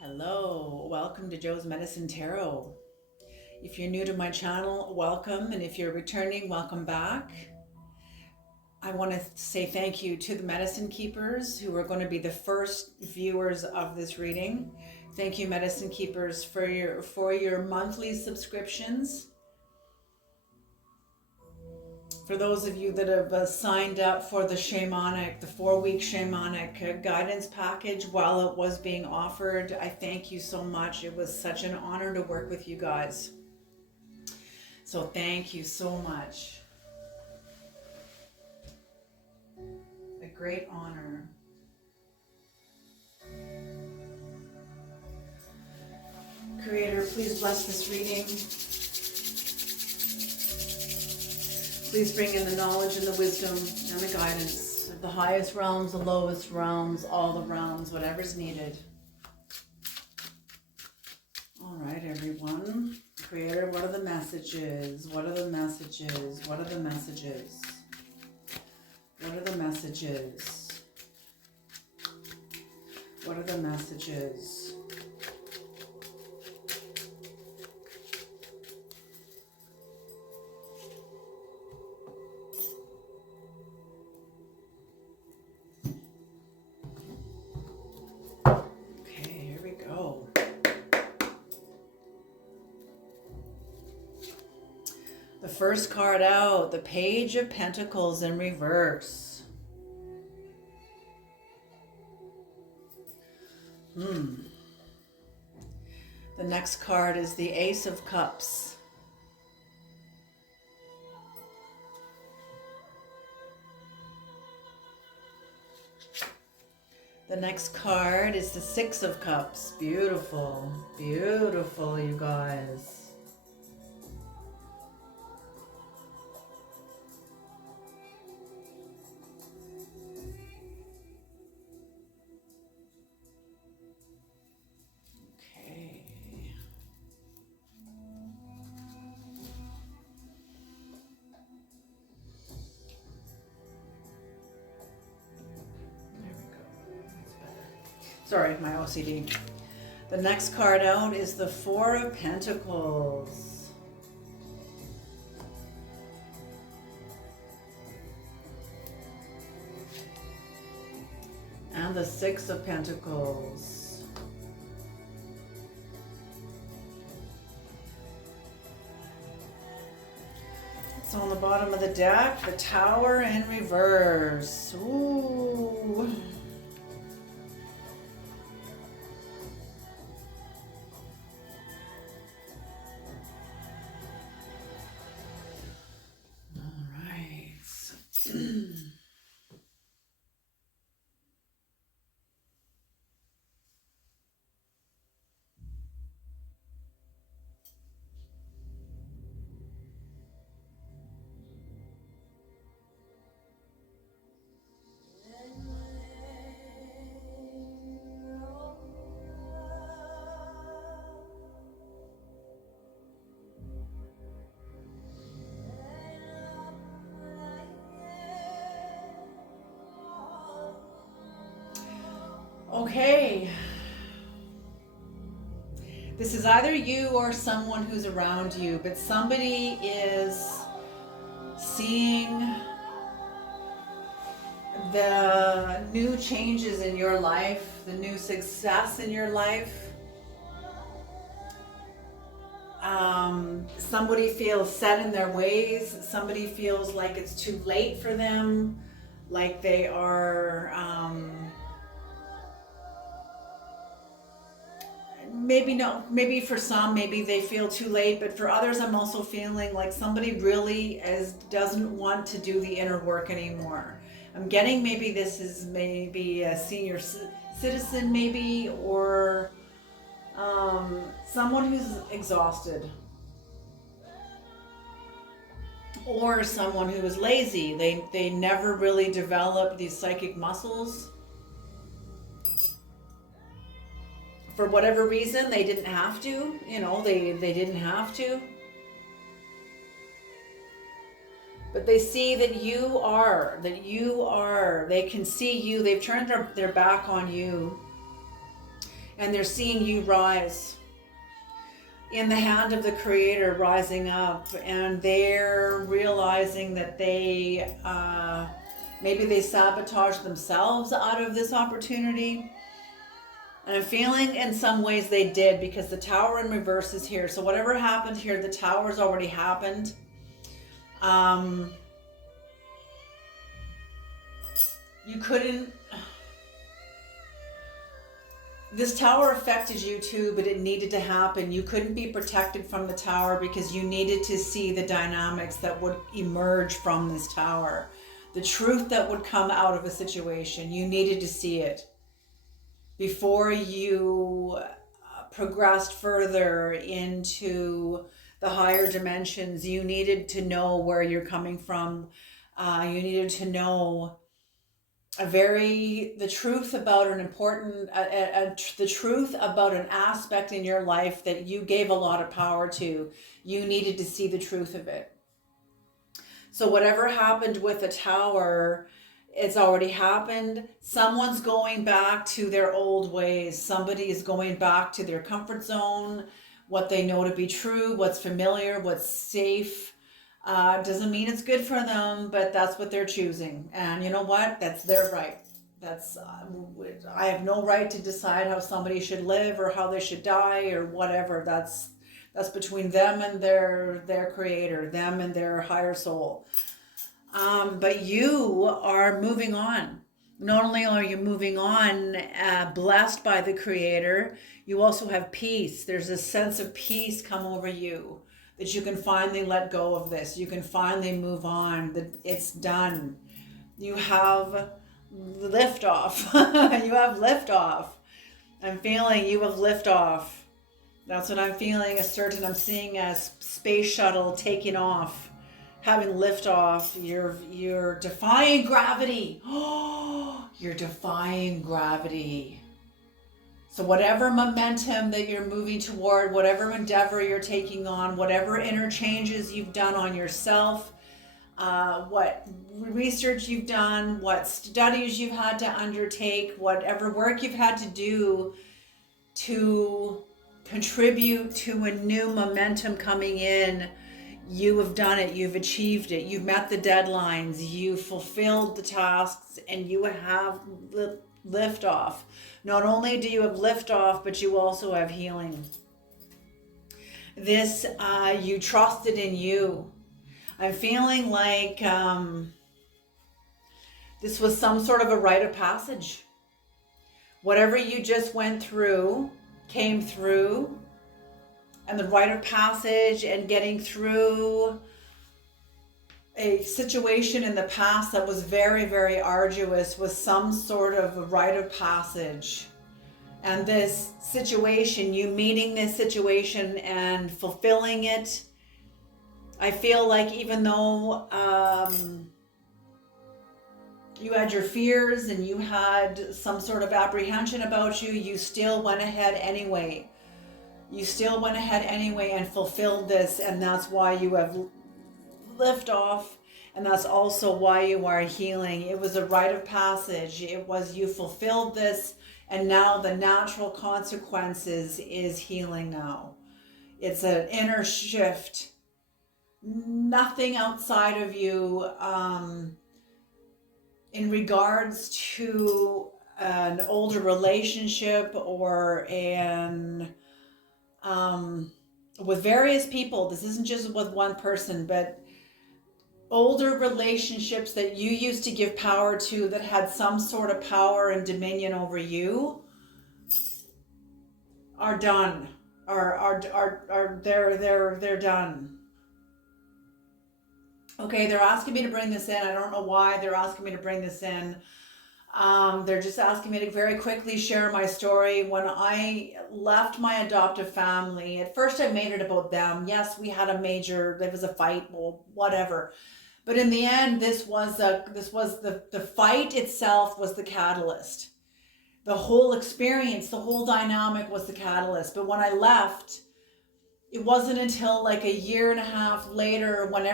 Hello, welcome to Joe's Medicine Tarot. If you're new to my channel, welcome, and if you're returning, welcome back. I want to say thank you to the Medicine Keepers who are going to be the first viewers of this reading. Thank you, Medicine Keepers, for your monthly subscriptions. For those of you that have signed up for the Shamanic, the 4-week Shamanic guidance package while it was being offered, I thank you so much. It was such an honor to work with you guys. So thank you so much. A great honor. Creator, please bless this reading. Please bring in the knowledge and the wisdom and the guidance of the highest realms, the lowest realms, all the realms, whatever's needed. All right, everyone. Creator, what are the messages? What are the messages? What are the messages? What are the messages? What are the messages? The first card out, the Page of Pentacles in reverse. The next card is the Ace of Cups. The next card is the Six of Cups. Beautiful, beautiful, you guys. Sorry, my OCD. The next card out is the Four of Pentacles. And the Six of Pentacles. So on the bottom of the deck, the Tower in reverse. Ooh. Okay. This is either you or someone who's around you, but somebody is seeing the new changes in your life, the new success in your life. Somebody feels set in their ways. Somebody feels like it's too late for them, like they are maybe for some, maybe they feel too late, but for others, I'm also feeling like somebody really doesn't want to do the inner work anymore. I'm getting maybe this is maybe a senior citizen maybe, or someone who's exhausted, or someone who is lazy. They never really developed these psychic muscles. For whatever reason, they didn't have to, they didn't have to. But they see that they can see you, they've turned their back on you. and they're seeing you rise in the hand of the Creator, rising up, and they're realizing that they maybe they sabotage themselves out of this opportunity. And I'm feeling in some ways they did, because the Tower in reverse is here. So whatever happened here, the Tower's already happened. You couldn't... This Tower affected you too, but it needed to happen. You couldn't be protected from the Tower because you needed to see the dynamics that would emerge from this Tower. The truth that would come out of a situation. You needed to see it before you progressed further into the higher dimensions. You needed to know where you're coming from. You needed to know the truth about an important, the truth about an aspect in your life that you gave a lot of power to. You needed to see the truth of it. So whatever happened with the Tower, it's already happened. Someone's going back to their old ways. Somebody is going back to their comfort zone, what they know to be true, what's familiar, what's safe. Doesn't mean it's good for them, but that's what they're choosing. And you know what? That's their right. I have no right to decide how somebody should live or how they should die or whatever. That's between them and their Creator, them and their higher soul. But you are moving on. Not only are you moving on, blessed by the Creator, you also have peace. There's a sense of peace come over you, that you can finally let go of this. You can finally move on, that it's done. You have liftoff. You have liftoff. I'm feeling you have liftoff. That's what I'm feeling. I'm seeing a space shuttle taking off, having liftoff. You're defying gravity. Oh, you're defying gravity. So whatever momentum that you're moving toward, whatever endeavor you're taking on, whatever interchanges you've done on yourself, what research you've done, what studies you've had to undertake, whatever work you've had to do to contribute to a new momentum coming in, you have done it, you've achieved it, you've met the deadlines, you fulfilled the tasks, and you have liftoff. Not only do you have liftoff, but you also have healing. This, you trusted in you. I'm feeling like this was some sort of a rite of passage. Whatever you just went through, came through, and the rite of passage and getting through a situation in the past that was very, very arduous was some sort of a rite of passage. And this situation, you meeting this situation and fulfilling it, I feel like even though you had your fears and you had some sort of apprehension about you, you still went ahead anyway. You still went ahead anyway and fulfilled this, and that's why you have liftoff, and that's also why you are healing. It was a rite of passage. It was, you fulfilled this, and now the natural consequences is healing now. It's an inner shift. Nothing outside of you in regards to an older relationship or with various people. This isn't just with one person, but older relationships that you used to give power to, that had some sort of power and dominion over you, are done. They're done. Okay, they're asking me to bring this in. I don't know why they're asking me to bring this in. They're just asking me to very quickly share my story. When I left my adoptive family, at first I made it about them. Yes, there was a fight, well, whatever. But in the end, the fight itself was the catalyst. The whole experience, the whole dynamic was the catalyst. But when I left, it wasn't until like a year and a half later when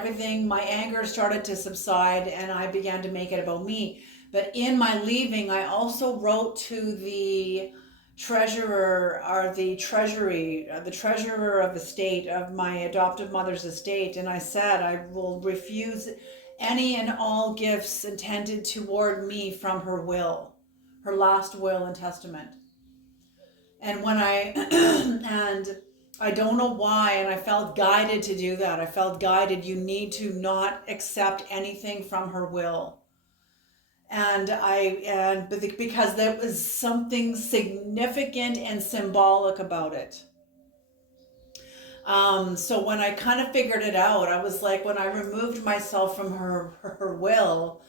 my anger started to subside and I began to make it about me. But in my leaving, I also wrote to the treasurer or the treasury, the treasurer of estate, of my adoptive mother's estate. And I said, I will refuse any and all gifts intended toward me from her will, her last will and testament. And when and I don't know why, and I felt guided to do that. I felt guided. You need to not accept anything from her will. Because there was something significant and symbolic about it. So when I kind of figured it out, I was like, when I removed myself from her will,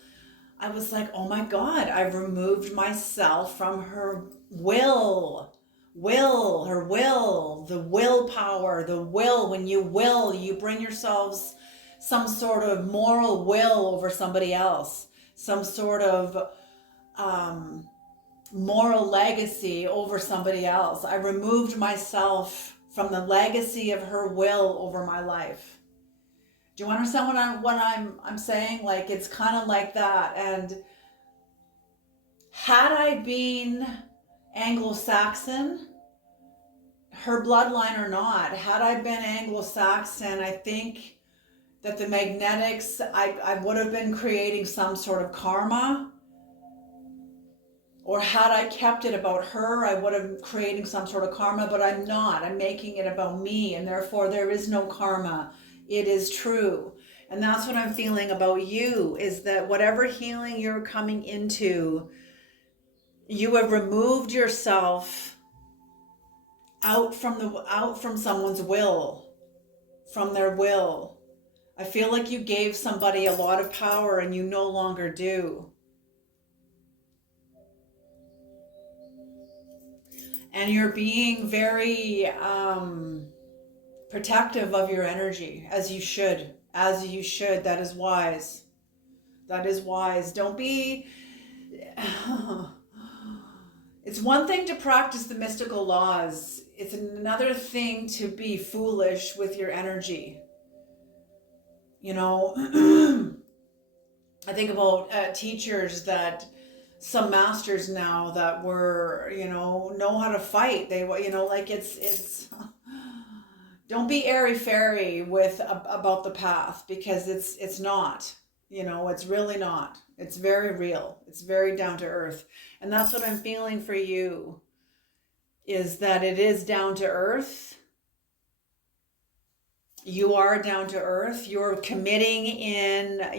I was like, oh my God, I've removed myself from her will. Her will, the willpower, the will. When you will, you bring yourselves some sort of moral will over somebody else, some sort of moral legacy over somebody else. I removed myself from the legacy of her will over my life. Do you understand what I'm saying? Like, it's kind of like that. And had I been Anglo-Saxon, her bloodline or not, had I been Anglo-Saxon, I think that the magnetics, I would have been creating some sort of karma. Or had I kept it about her, I would have been creating some sort of karma, but I'm not. I'm making it about me, and therefore there is no karma. It is true. And that's what I'm feeling about you, is that whatever healing you're coming into, you have removed yourself out from someone's will, from their will. I feel like you gave somebody a lot of power and you no longer do. And you're being very protective of your energy, as you should. As you should. That is wise. That is wise. Don't be... It's one thing to practice the mystical laws. It's another thing to be foolish with your energy. You know, I think about teachers that, some masters now that were, know how to fight. They, like it's, don't be airy-fairy about the path, because it's not, it's really not. It's very real. It's very down to earth. And that's what I'm feeling for you, is that it is down to earth. You are down to earth. You're committing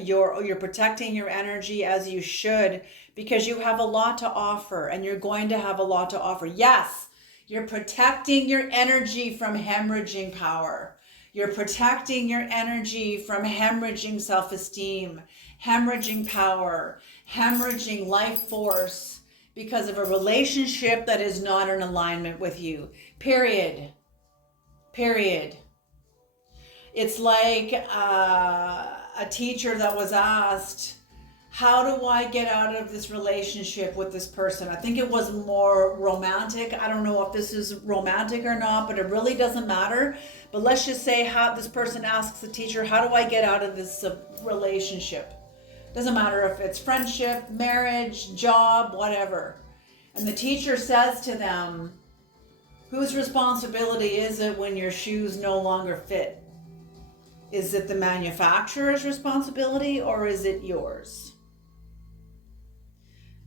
you're protecting your energy as you should, because you have a lot to offer, and you're going to have a lot to offer. Yes, you're protecting your energy from hemorrhaging power. You're protecting your energy from hemorrhaging self-esteem, hemorrhaging power, hemorrhaging life force, because of a relationship that is not in alignment with you. Period. It's like a teacher that was asked, how do I get out of this relationship with this person? I think it was more romantic. I don't know if this is romantic or not, but it really doesn't matter. But let's just say how this person asks the teacher, how do I get out of this relationship? Doesn't matter if it's friendship, marriage, job, whatever. And the teacher says to them, whose responsibility is it when your shoes no longer fit? Is it the manufacturer's responsibility, or is it yours?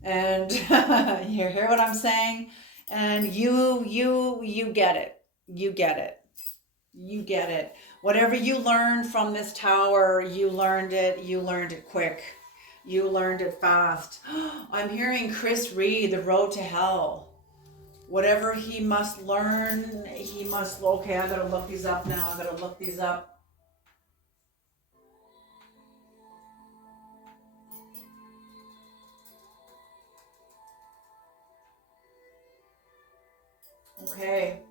And you hear what I'm saying? And you get it. You get it. You get it. Whatever you learned from this tower, you learned it. You learned it quick. You learned it fast. I'm hearing Chris Reed, The Road to Hell. Whatever he must learn, he must... Okay, I gotta look these up now. I gotta look these up. Okay.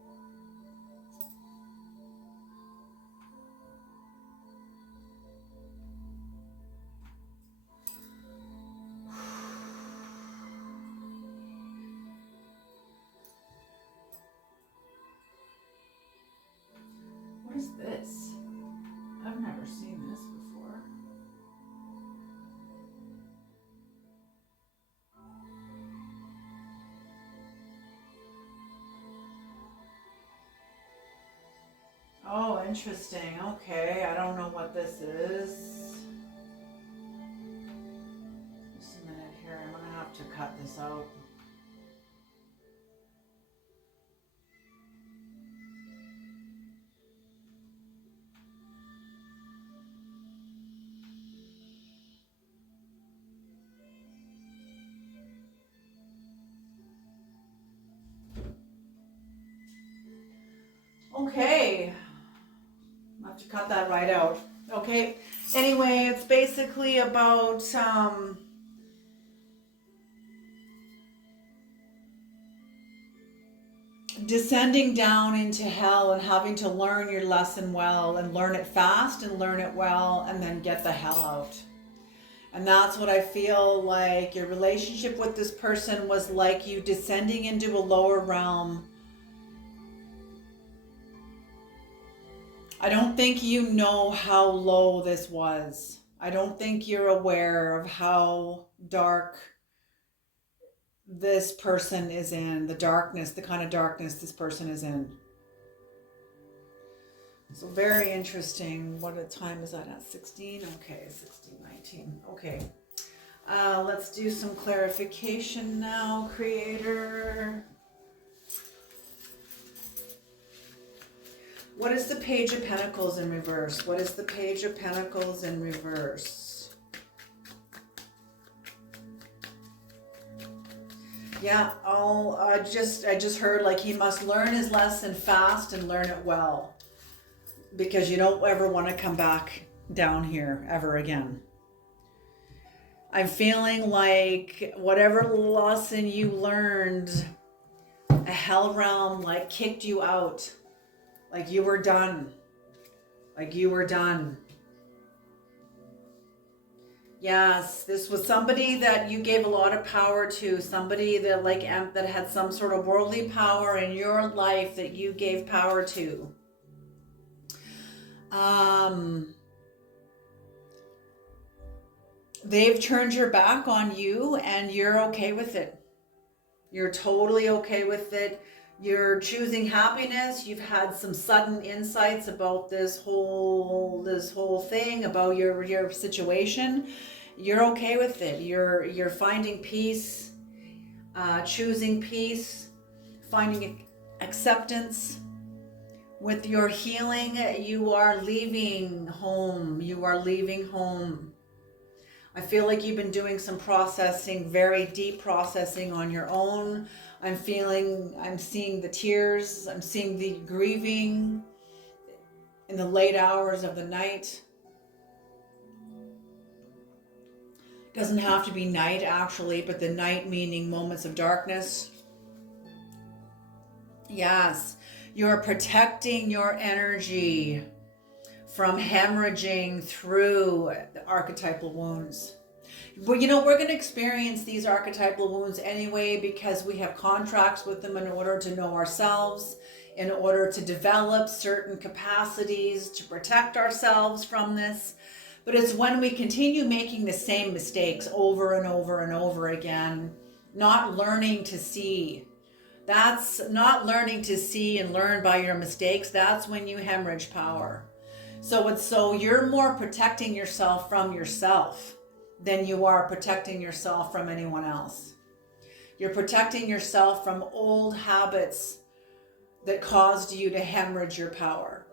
What is this? I've never seen this before. interesting. Okay, I don't know what this is. Just a minute here. I'm gonna have to cut this out. Okay, I have to cut that right out. Okay, anyway, it's basically about descending down into hell and having to learn your lesson well and learn it fast and learn it well and then get the hell out. And that's what I feel like your relationship with this person was like, you descending into a lower realm. I don't think you know how low this was. I don't think you're aware of how dark this person is in, the darkness, the kind of darkness this person is in. So very interesting. What time is that at? 16? Okay, 16:19. Okay. Let's do some clarification now, Creator. What is the Page of Pentacles in reverse? What is the Page of Pentacles in reverse? Yeah, I just heard like he must learn his lesson fast and learn it well, because you don't ever want to come back down here ever again. I'm feeling like whatever lesson you learned, a hell realm like kicked you out. Like you were done. Like you were done. Yes, this was somebody that you gave a lot of power to. Somebody that that had some sort of worldly power in your life that you gave power to. They've turned your back on you and you're okay with it. You're totally okay with it. You're choosing happiness. You've had some sudden insights about this whole thing, about your situation. You're okay with it. You're finding peace, choosing peace, finding acceptance. With your healing, you are leaving home. You are leaving home. I feel like you've been doing some processing, very deep processing on your own. I'm seeing the tears, I'm seeing the grieving in the late hours of the night. Doesn't have to be night actually, but the night meaning moments of darkness. Yes, you're protecting your energy from hemorrhaging through the archetypal wounds. Well, we're going to experience these archetypal wounds anyway, because we have contracts with them in order to know ourselves, in order to develop certain capacities to protect ourselves from this. But it's when we continue making the same mistakes over and over and over again, not learning to see. That's not learning to see and learn by your mistakes. That's when you hemorrhage power. So you're more protecting yourself from yourself than you are protecting yourself from anyone else. You're protecting yourself from old habits that caused you to hemorrhage your power.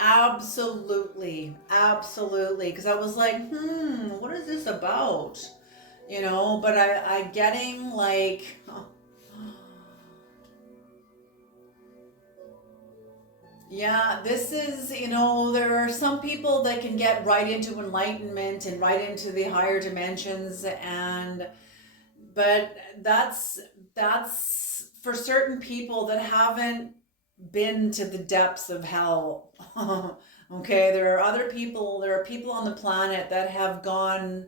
Absolutely, absolutely. Because I was like, what is this about? But I'm getting like... Yeah, this is, there are some people that can get right into enlightenment and right into the higher dimensions, but that's for certain people that haven't been to the depths of hell. Okay, there are people on the planet that have gone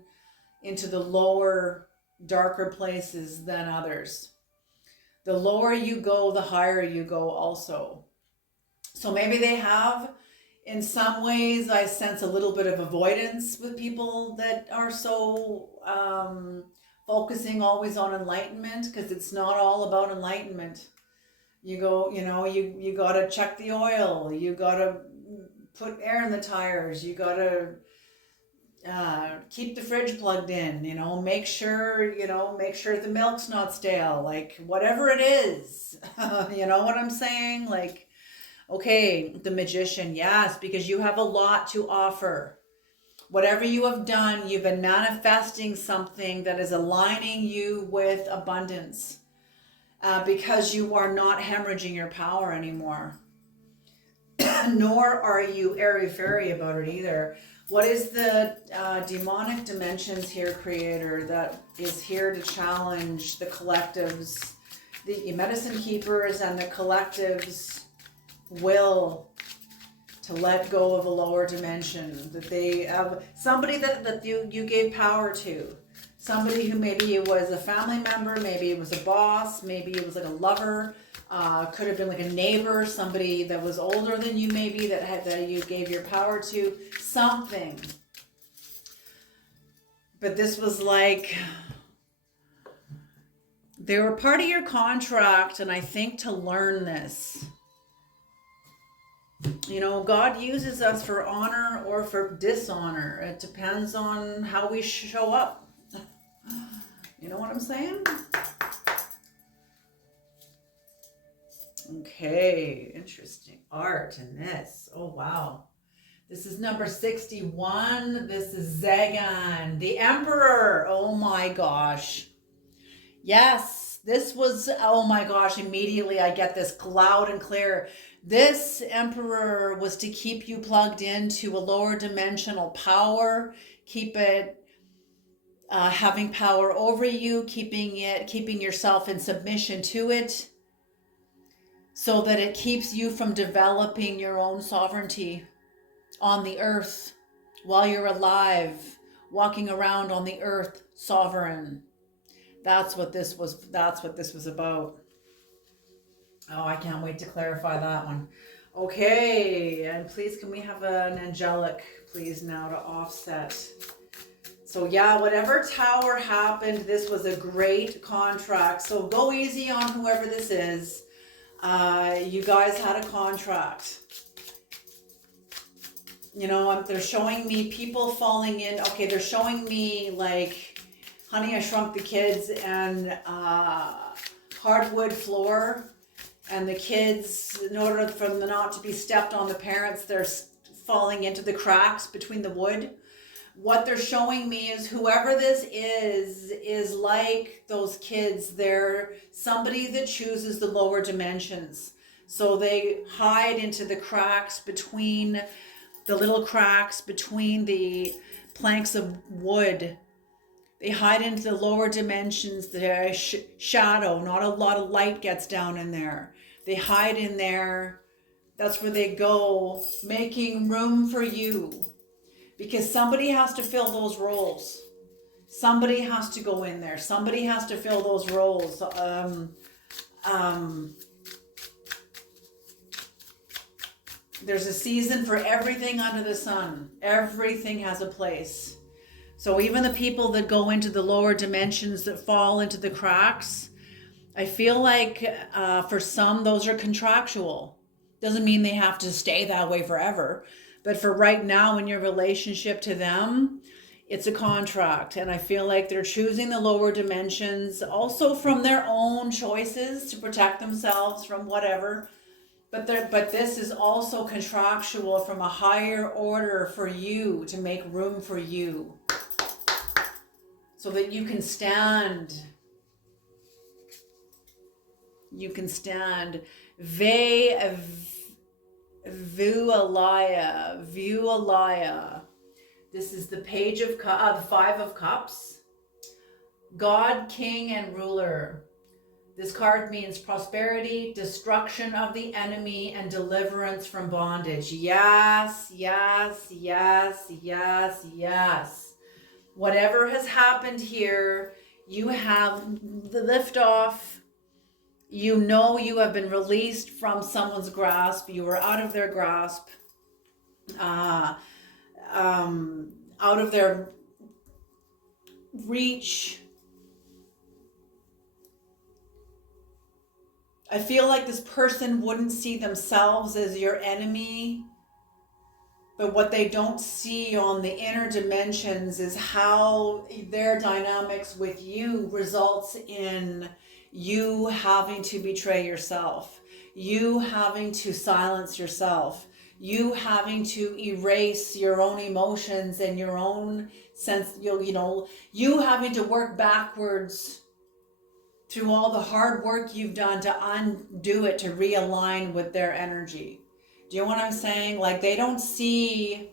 into the lower, darker places than others. The lower you go, the higher you go also. So maybe they have, in some ways, I sense a little bit of avoidance with people that are so focusing always on enlightenment, because it's not all about enlightenment. You go, you got to check the oil. You got to put air in the tires. You got to keep the fridge plugged in, make sure, the milk's not stale, like whatever it is. You know what I'm saying? Like, okay, the magician, yes, because you have a lot to offer. Whatever you have done, you've been manifesting something that is aligning you with abundance, because you are not hemorrhaging your power anymore. Nor are you airy-fairy about it either. What is the demonic dimensions here, Creator, that is here to challenge the collectives, the medicine keepers and the collectives' will to let go of a lower dimension, that they have somebody that you gave power to, somebody who maybe it was a family member, maybe it was a boss, maybe it was like a lover, could have been like a neighbor, somebody that was older than you, maybe that you gave your power to, something. But this was like they were part of your contract, and I think to learn this. God uses us for honor or for dishonor. It depends on how we show up. You know what I'm saying? Okay, interesting. Art in this. Oh, wow. This is number 61. This is Zagan, the Emperor. Oh my gosh. Yes, this was, oh my gosh, immediately I get this loud and clear. This Emperor was to keep you plugged into a lower dimensional power, keep it having power over you, keeping yourself in submission to it, so that it keeps you from developing your own sovereignty on the earth while you're alive, walking around on the earth sovereign. That's what this was about. Oh, I can't wait to clarify that one. Okay, and please can we have an angelic, please, now to offset. So yeah, whatever tower happened, this was a great contract. So go easy on whoever this is. You guys had a contract. They're showing me people falling in. Okay, they're showing me like Honey, I Shrunk the Kids and hardwood floor. And the kids, in order for them not to be stepped on, the parents, they're falling into the cracks between the wood. What they're showing me is whoever this is like those kids. They're somebody that chooses the lower dimensions. So they hide into the cracks between the little cracks between the planks of wood. They hide into the lower dimensions. The shadow, not a lot of light gets down in there. They hide in there. That's where they go, making room for you. Because somebody has to fill those roles. Somebody has to go in there. Somebody has to fill those roles. There's a season for everything under the sun. Everything has a place. So even the people that go into the lower dimensions, that fall into the cracks, I feel like for some, those are contractual. Doesn't mean they have to stay that way forever. But for right now, in your relationship to them, it's a contract. And I feel like they're choosing the lower dimensions also from their own choices to protect themselves from whatever. But this is also contractual from a higher order for you, to make room for you, so that you can stand. You can stand. Vualaya. This is the Page of the Five of Cups. God, King, and Ruler. This card means prosperity, destruction of the enemy, and deliverance from bondage. Yes, yes, yes, yes, yes. Whatever has happened here, you have the liftoff. You have been released from someone's grasp. You were out of their grasp, out of their reach. I feel like this person wouldn't see themselves as your enemy, but what they don't see on the inner dimensions is how their dynamics with you results in you having to betray yourself, you having to silence yourself, you having to erase your own emotions and your own sense, you having to work backwards through all the hard work you've done to undo it, to realign with their energy. Do you know what I'm saying? Like, they don't see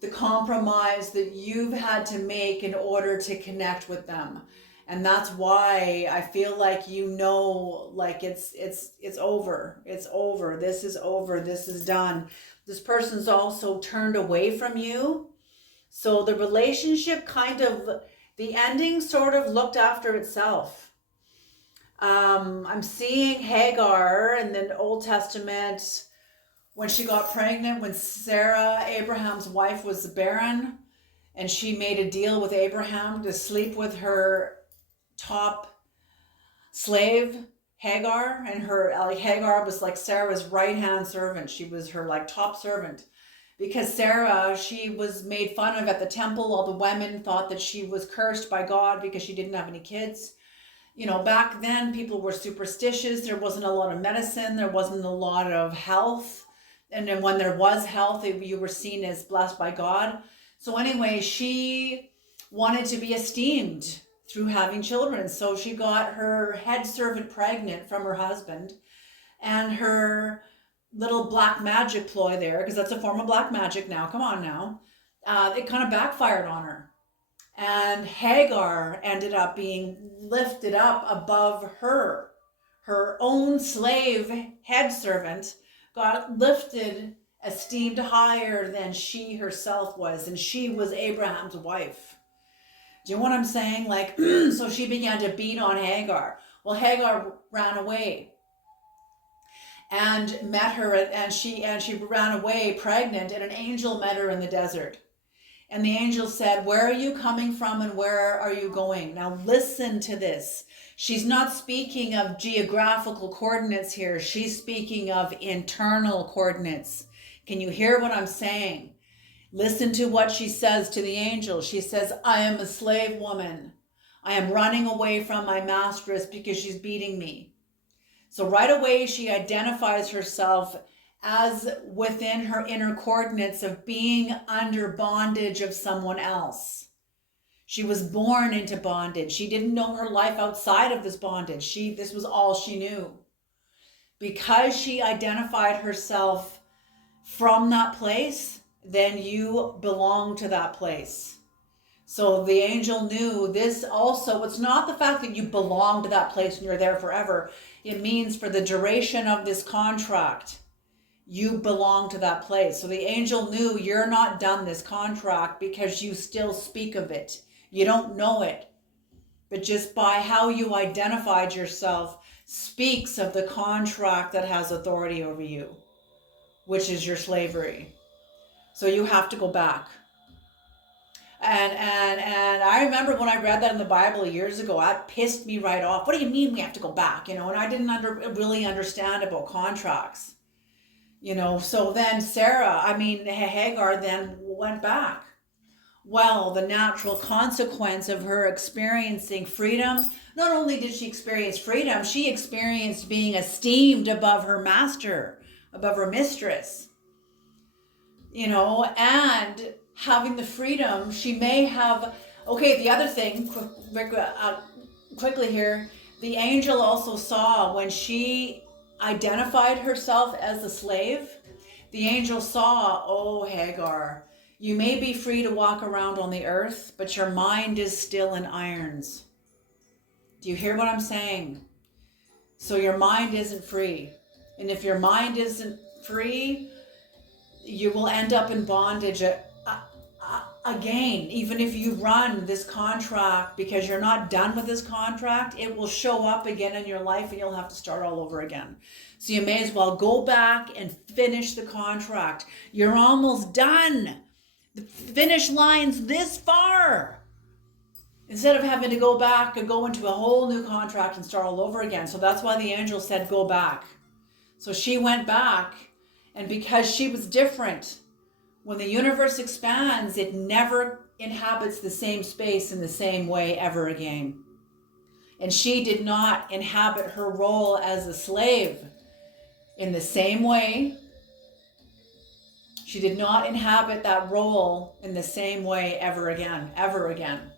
the compromise that you've had to make in order to connect with them. And that's why I feel like, like it's over. It's over. This is over. This is done. This person's also turned away from you. So the relationship the ending sort of looked after itself. I'm seeing Hagar in the Old Testament when she got pregnant, when Sarah, Abraham's wife, was barren, and she made a deal with Abraham to sleep with her top slave, Hagar, and Hagar was like Sarah's right-hand servant. She was her top servant. Because Sarah, she was made fun of at the temple. All the women thought that she was cursed by God because she didn't have any kids. Back then people were superstitious. There wasn't a lot of medicine. There wasn't a lot of health. And then when there was health, you were seen as blessed by God. So anyway, she wanted to be esteemed through having children. So she got her head servant pregnant from her husband, and her little black magic ploy there, because that's a form of black magic now, come on now, it kind of backfired on her. And Hagar ended up being lifted up above her. Her own slave head servant got lifted, esteemed higher than she herself was, and she was Abraham's wife. Do you know what I'm saying? So she began to beat on Hagar. Well, Hagar ran away and met her, and she ran away pregnant, and an angel met her in the desert. And the angel said, "Where are you coming from and where are you going?" Now listen to this. She's not speaking of geographical coordinates here. She's speaking of internal coordinates. Can you hear what I'm saying? Listen to what she says to the angel. She says, "I am a slave woman. I am running away from my mistress because she's beating me." So right away, she identifies herself as within her inner coordinates of being under bondage of someone else. She was born into bondage. She didn't know her life outside of this bondage. This was all she knew. Because she identified herself from that place, then you belong to that place. So the angel knew this also. It's not the fact that you belong to that place and you're there forever. It means for the duration of this contract, you belong to that place. So the angel knew you're not done this contract because you still speak of it. You don't know it. But just by how you identified yourself speaks of the contract that has authority over you, which is your slavery. So you have to go back. And I remember when I read that in the Bible years ago, that pissed me right off. What do you mean we have to go back? And I didn't really understand about contracts. So then Hagar then went back. Well, the natural consequence of her experiencing freedom, not only did she experience freedom, she experienced being esteemed above her master, above her mistress. And having the freedom, she may have, the other thing, quickly here, the angel also saw when she identified herself as a slave, the angel saw, "Oh, Hagar, you may be free to walk around on the earth, but your mind is still in irons." Do you hear what I'm saying? So your mind isn't free. And if your mind isn't free, you will end up in bondage again. Even if you run this contract, because you're not done with this contract, it will show up again in your life and you'll have to start all over again. So you may as well go back and finish the contract. You're almost done. The finish line's this far. instead of having to go back and go into a whole new contract and start all over again. So that's why the angel said, go back. So she went back, and because she was different, when the universe expands, it never inhabits the same space in the same way ever again. And she did not inhabit her role as a slave in the same way. She did not inhabit that role in the same way ever again, ever again.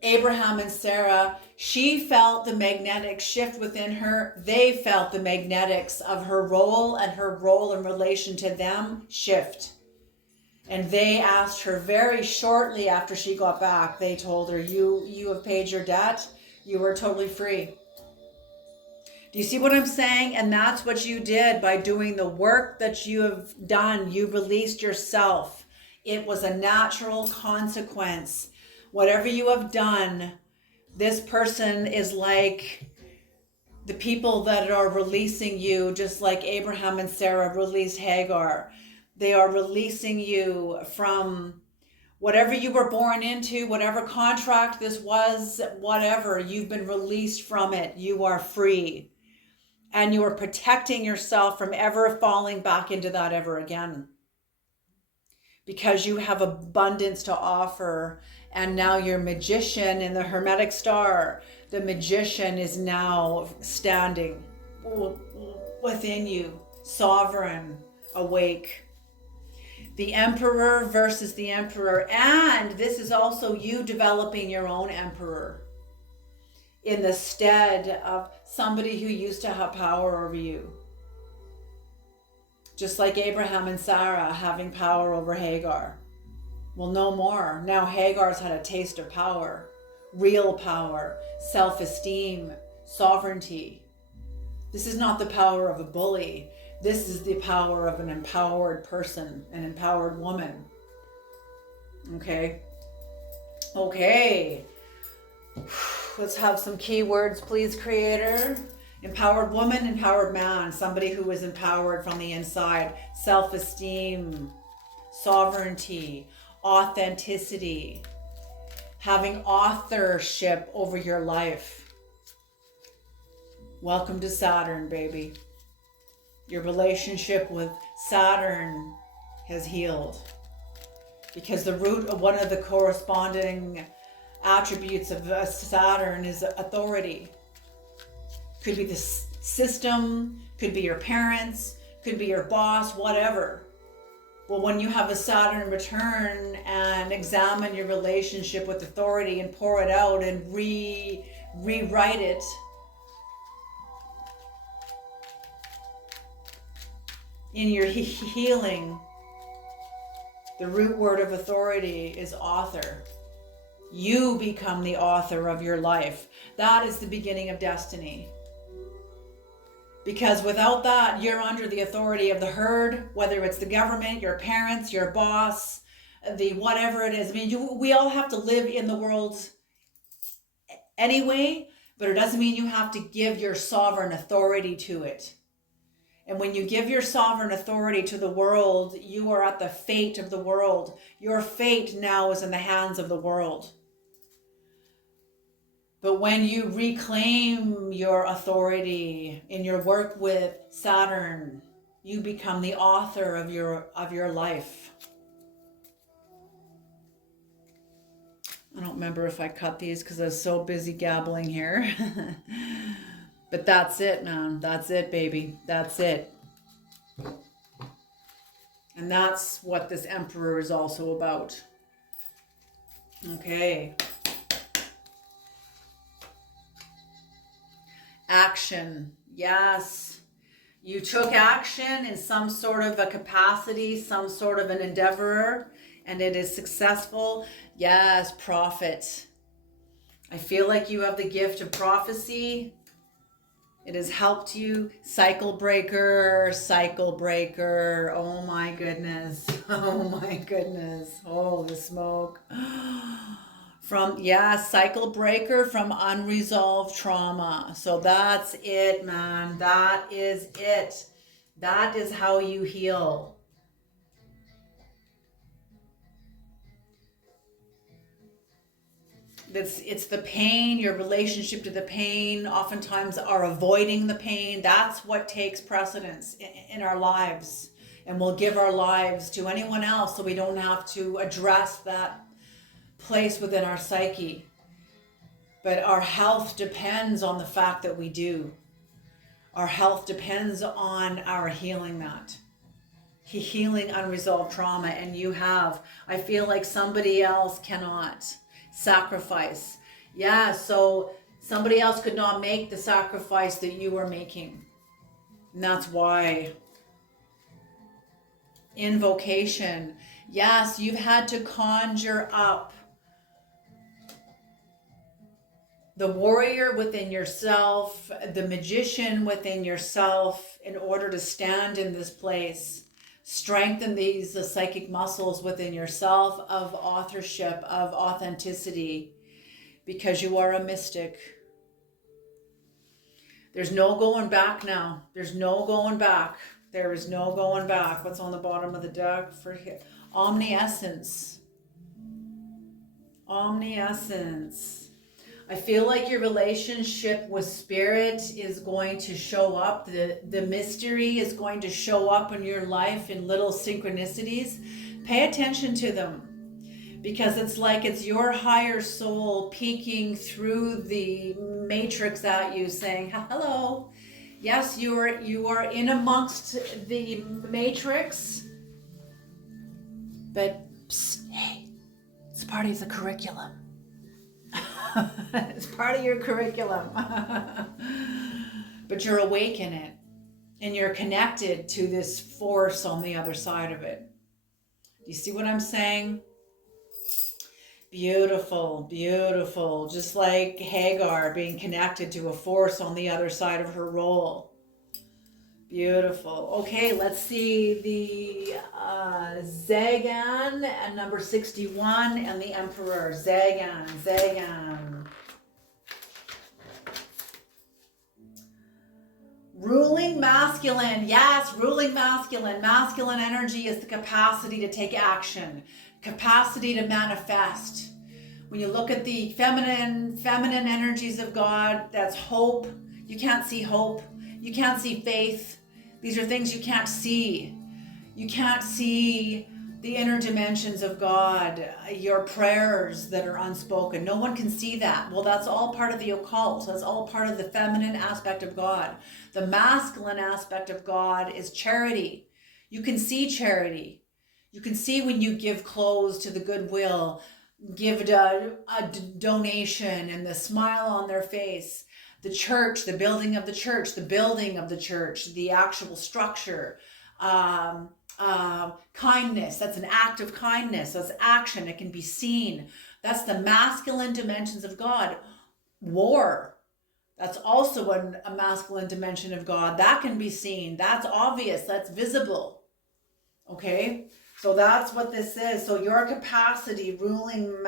Abraham and Sarah, she felt the magnetic shift within her. They felt the magnetics of her role and her role in relation to them shift. And they asked her very shortly after she got back, they told her, you have paid your debt. You are totally free. Do you see what I'm saying? And that's what you did by doing the work that you have done. You released yourself. It was a natural consequence. Whatever you have done, this person is like the people that are releasing you, just like Abraham and Sarah released Hagar. They are releasing you from whatever you were born into, whatever contract this was, whatever, you've been released from it. You are free. And you are protecting yourself from ever falling back into that ever again. Because you have abundance to offer. And now your magician in the Hermetic star, the magician is now standing within you, sovereign, awake. The emperor versus the emperor. And this is also you developing your own emperor in the stead of somebody who used to have power over you. Just like Abraham and Sarah having power over Hagar. Well, no more. Now Hagar's had a taste of power, real power, self-esteem, sovereignty. This is not the power of a bully. This is the power of an empowered person, an empowered woman. Okay. Let's have some keywords, please, Creator. Empowered woman, empowered man, somebody who is empowered from the inside. Self-esteem, sovereignty, authenticity, having authorship over your life. Welcome to Saturn, baby. Your relationship with Saturn has healed. Because the root of one of the corresponding attributes of Saturn is authority. Could be the system, could be your parents, could be your boss, whatever. Well, when you have a Saturn return and examine your relationship with authority and pour it out and rewrite it, in your healing, the root word of authority is author. You become the author of your life. That is the beginning of destiny. Because without that, you're under the authority of the herd, whether it's the government, your parents, your boss, the whatever it is. I mean, we all have to live in the world anyway, but it doesn't mean you have to give your sovereign authority to it. And when you give your sovereign authority to the world, you are at the fate of the world. Your fate now is in the hands of the world. But when you reclaim your authority in your work with Saturn, you become the author of your life. I don't remember if I cut these because I was so busy gabbling here. But that's it, man. That's it, baby. That's it. And that's what this Emperor is also about. Okay. Action. Yes. You took action in some sort of a capacity, some sort of an endeavor, and it is successful. Yes, prophet. I feel like you have the gift of prophecy. It has helped you. Cycle breaker, cycle breaker. Oh my goodness. Oh my goodness. Holy smoke. Cycle breaker from unresolved trauma. So that's it, man. That is it. That is how you heal. It's the pain, your relationship to the pain, oftentimes are avoiding the pain. That's what takes precedence in our lives. And we'll give our lives to anyone else so we don't have to address that place within our psyche. But our health depends on the fact that we do. Our health depends on our healing that. Healing unresolved trauma. And you have. I feel like somebody else cannot sacrifice. Yeah, so somebody else could not make the sacrifice that you were making. And that's why. Invocation. Yes, you've had to conjure up the warrior within yourself, the magician within yourself, in order to stand in this place. Strengthen these psychic muscles within yourself of authorship, of authenticity, because you are a mystic. There's no going back now. There's no going back. There is no going back. What's on the bottom of the deck for here? Omniscience. Omniscience. I feel like your relationship with spirit is going to show up. The mystery is going to show up in your life in little synchronicities. Pay attention to them, because it's like it's your higher soul peeking through the matrix at you saying, hello. Yes, you are in amongst the matrix, but psst, hey, it's part of the curriculum. It's part of your curriculum. But you're awake in it, and you're connected to this force on the other side of it. Do you see what I'm saying? Beautiful, beautiful. Just like Hagar being connected to a force on the other side of her role. Beautiful. Okay, let's see the Zagan and number 61 and the Emperor. Zagan. Ruling masculine. Yes, ruling masculine. Masculine energy is the capacity to take action, capacity to manifest. When you look at the feminine energies of God, that's hope. You can't see hope. You can't see faith. These are things you can't see. You can't see the inner dimensions of God, your prayers that are unspoken. No one can see that. Well, that's all part of the occult. That's all part of the feminine aspect of God. The masculine aspect of God is charity. You can see charity. You can see when you give clothes to the Goodwill, give a donation, and the smile on their face. The church, the building of the church, the actual structure, kindness, that's an act of kindness, that's action, it can be seen. That's the masculine dimensions of God. War, that's also a masculine dimension of God. That can be seen, that's obvious, that's visible. Okay, so that's what this is. So your capacity, ruling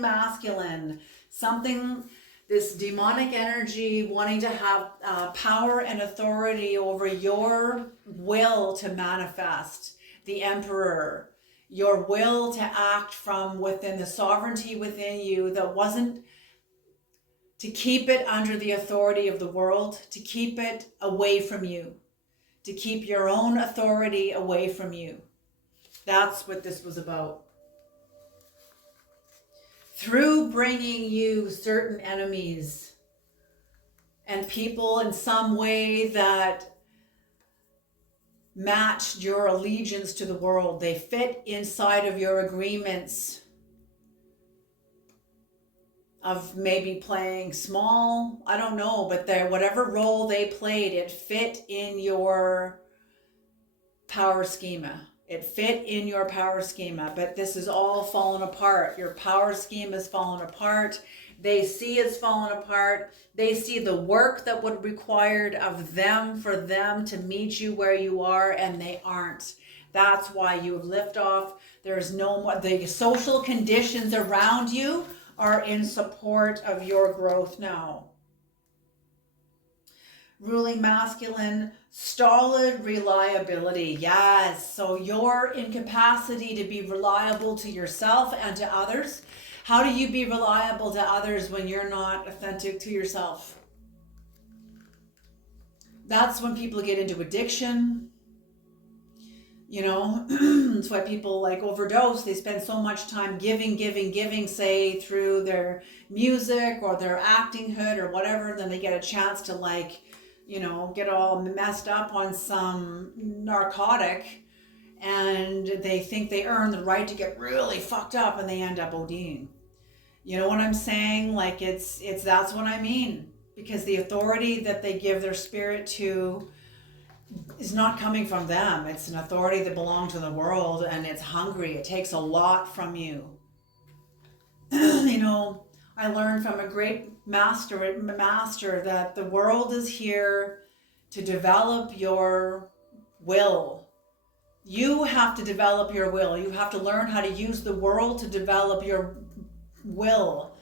masculine, something, this demonic energy wanting to have power and authority over your will to manifest, the Emperor, your will to act from within, the sovereignty within you that wasn't to keep it under the authority of the world, to keep it away from you, to keep your own authority away from you. That's what this was about. Through bringing you certain enemies and people in some way that matched your allegiance to the world. They fit inside of your agreements of maybe playing small, I don't know, but whatever role they played, it fit in your power schema. It fit in your power schema, but this is all fallen apart. Your power schema is fallen apart. They see it's fallen apart. They see the work that would be required of them for them to meet you where you are, and they aren't. That's why you have lifted off. There's no more. The social conditions around you are in support of your growth now. Ruling masculine, stolid reliability. Yes, so your incapacity to be reliable to yourself and to others How do you be reliable to others when you're not authentic to yourself? That's when people get into addiction. You know, that's why people like overdose. They spend so much time giving, say through their music or their actinghood or whatever. Then they get a chance to like, you know, get all messed up on some narcotic, and they think they earn the right to get really fucked up, and they end up ODing. You know what I'm saying? Like it's that's what I mean. Because the authority that they give their spirit to is not coming from them. It's an authority that belongs to the world, and it's hungry. It takes a lot from you. You know, I learned from a great master that the world is here to develop your will. You have to develop your will. You have to learn how to use the world to develop your will,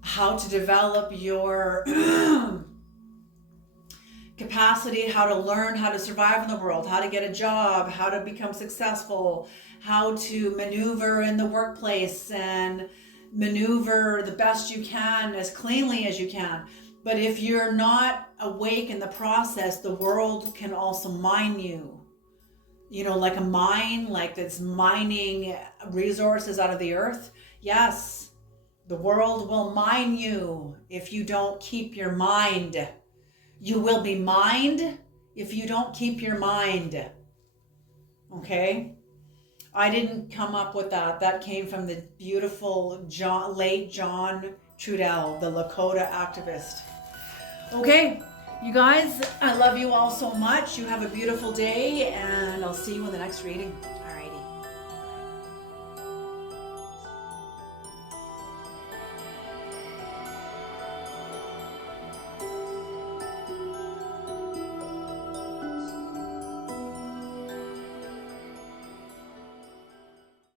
how to develop your capacity, how to learn how to survive in the world, how to get a job, how to become successful, how to maneuver in the workplace and maneuver the best you can, as cleanly as you can. But if you're not awake in the process, the world can also mine you. You know, like a mine, like that's mining resources out of the earth. Yes, the world will mine you if you don't keep your mind. You will be mined if you don't keep your mind. Okay? I didn't come up with that. That came from the beautiful late John Trudell, the Lakota activist. Okay, you guys, I love you all so much. You have a beautiful day, and I'll see you in the next reading. All right.